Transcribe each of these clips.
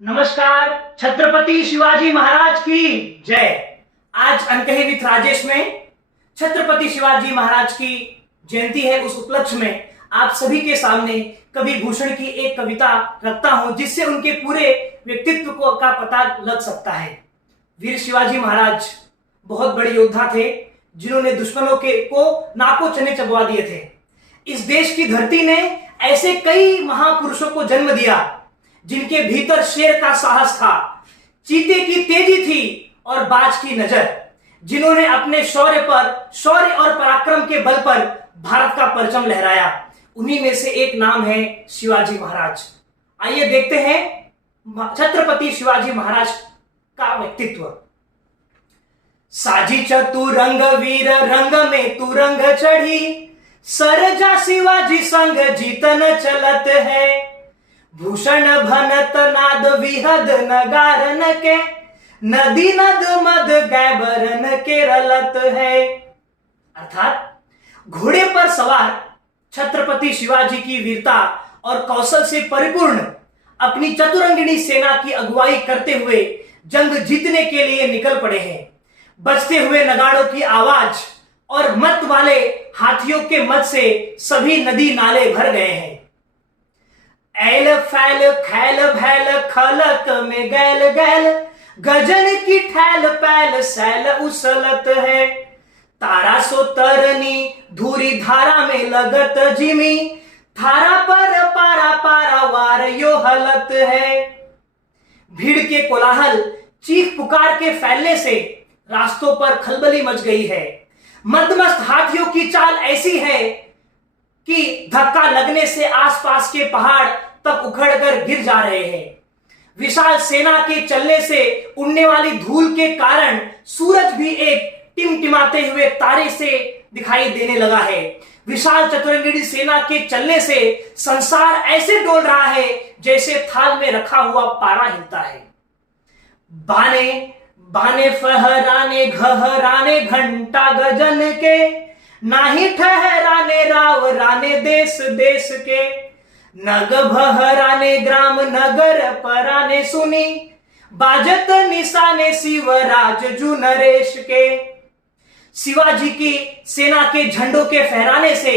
नमस्कार। छत्रपति शिवाजी महाराज की जय। आज अनकही विथ राजेश में छत्रपति शिवाजी महाराज की जयंती है। उस उपलक्ष्य में आप सभी के सामने कवि भूषण की एक कविता रखता हूं, जिससे उनके पूरे व्यक्तित्व का पता लग सकता है। वीर शिवाजी महाराज बहुत बड़े योद्धा थे, जिन्होंने दुश्मनों को नाकों चने चबवा दिए थे। इस देश की धरती ने ऐसे कई महापुरुषों को जन्म दिया, जिनके भीतर शेर का साहस था, चीते की तेजी थी और बाज की नजर, जिन्होंने अपने शौर्य और पराक्रम के बल पर भारत का परचम लहराया। उन्हीं में से एक नाम है शिवाजी महाराज। आइए देखते हैं छत्रपति शिवाजी महाराज का व्यक्तित्व। साजी चतुरंग वीर रंग में तू रंग चढ़ी, सरजा शिवाजी संग जीतन चलत है। भूषण भनत नाद विहद नगारन के, नदी नद मद गैबरन के रलत है। अर्थात घोड़े पर सवार छत्रपति शिवाजी की वीरता और कौशल से परिपूर्ण अपनी चतुरंगिणी सेना की अगुवाई करते हुए जंग जीतने के लिए निकल पड़े हैं। बजते हुए नगाड़ों की आवाज और मत वाले हाथियों के मत से सभी नदी नाले भर गए हैं। ऐल फैल खैल भैल खलक में गैल गैल, गजन की ठैल पैल सैल उसलत है। तारा सो तरनी धूरी धारा में लगत जिमी, थारा पर पारा पारा वार यो हलत है। भीड़ के कोलाहल चीख पुकार के फैलने से रास्तों पर खलबली मच गई है। मदमस्त हाथियों की चाल ऐसी है कि धक्का लगने से आसपास के पहाड़ तक उखड़कर गिर जा रहे हैं। विशाल सेना के चलने से उड़ने वाली धूल के कारण सूरज भी एक टिमटिमाते हुए तारे से दिखाई देने लगा है। विशाल चतुरंगिणी सेना के चलने से संसार ऐसे डोल रहा है जैसे थाल में रखा हुआ पारा हिलता है। बाने बाने फहराने घहराने घंटा गजन के, नाही ठहराने राव राने देश देश के। नग भहराने ग्राम नगर पराने सुनी, बाजत निशाने शिवराज जू नरेश के। शिवाजी की सेना के झंडों के फहराने से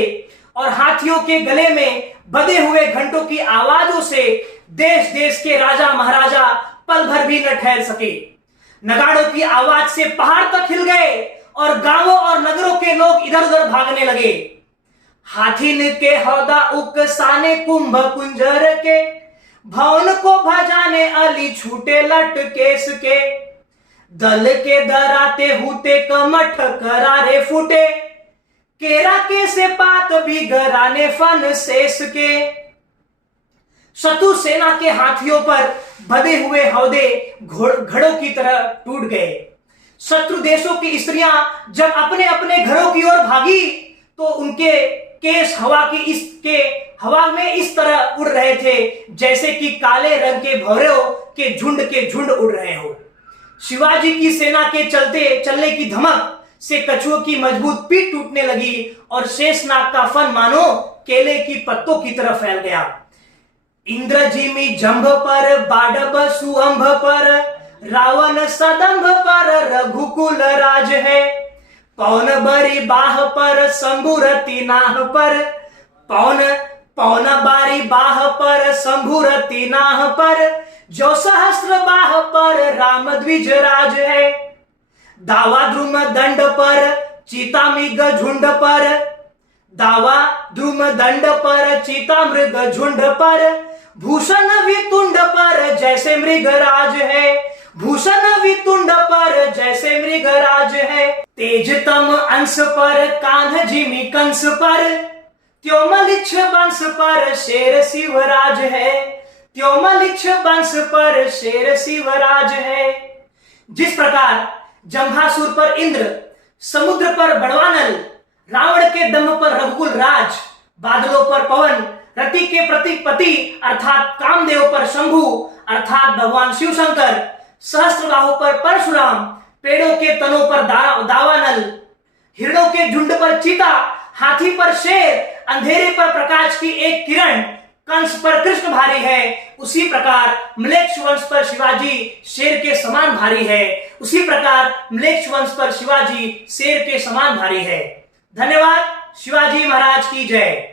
और हाथियों के गले में बंधे हुए घंटों की आवाजों से देश देश के राजा महाराजा पल भर भी न ठहर सके। नगाड़ों की आवाज से पहाड़ तक हिल गए और गांवों और नगरों के लोग इधर उधर भागने लगे। हाथीन के हौदा उकसाने कुंभ कुंजर के, भवन को भजाने अली छूटे लट केस के। दल के दराते हूते कमठ करारे फूटे, केरा के से पात भी गराने फन शेष के। शत्रु सेना के हाथियों पर बंधे हुए हौदे घड़ों की तरह टूट गए। शत्रु देशों की स्त्रियां जब अपने अपने घरों की ओर भागी तो उनके केस हवा में इस तरह उड़ रहे थे जैसे कि काले रंग के भौरों के झुंड उड़ रहे हो। शिवाजी की सेना के चलने की धमक से कछुओं की मजबूत पीठ टूटने लगी और शेषनाग का फन मानो केले की पत्तों की तरह फैल गया। इंद्रजिमी जंभ पर बाडब सुअंभ पर, रावण सदंभ पर रघुकुल राज है। पौन बरी बाह पर शंभुरति नाह पर, पौन बारी बाह पर शंभुरति नाह पर, जो सहस्र बाह पर राम द्विज राज है। दावा द्रुम दंड पर चीता मृग झुंड पर, दावा द्रुम दंड पर चीता मृग झुंड पर, भूषण वितुंड पर जैसे मृगराज है। भूषण वितुंड पर जैसे मृगराज है। तेजतम अंश पर कान्ह जिमी कंस पर, त्योमलिच्छ वंश पर शेर शिवराज है। त्योमलिच्छ वंश पर शेर शिवराज है। जिस प्रकार जंभासुर पर इंद्र, समुद्र पर बड़वानल, रावण के दंभ पर रघुकुल राज, बादलों पर पवन, रति के प्रतीक पति अर्थात कामदेव पर शंभु अर्थात भगवान शिव शंकर, सहस्त्रबाहु पर परशुराम, पेड़ों के तनों पर दावानल, हिरणों के झुंड पर चीता, हाथी पर शेर, अंधेरे पर प्रकाश की एक किरण, कंस पर कृष्ण भारी है, उसी प्रकार म्लेच्छ वंश पर शिवाजी शेर के समान भारी है। उसी प्रकार म्लेच्छ वंश पर शिवाजी शेर के समान भारी है। धन्यवाद। शिवाजी महाराज की जय।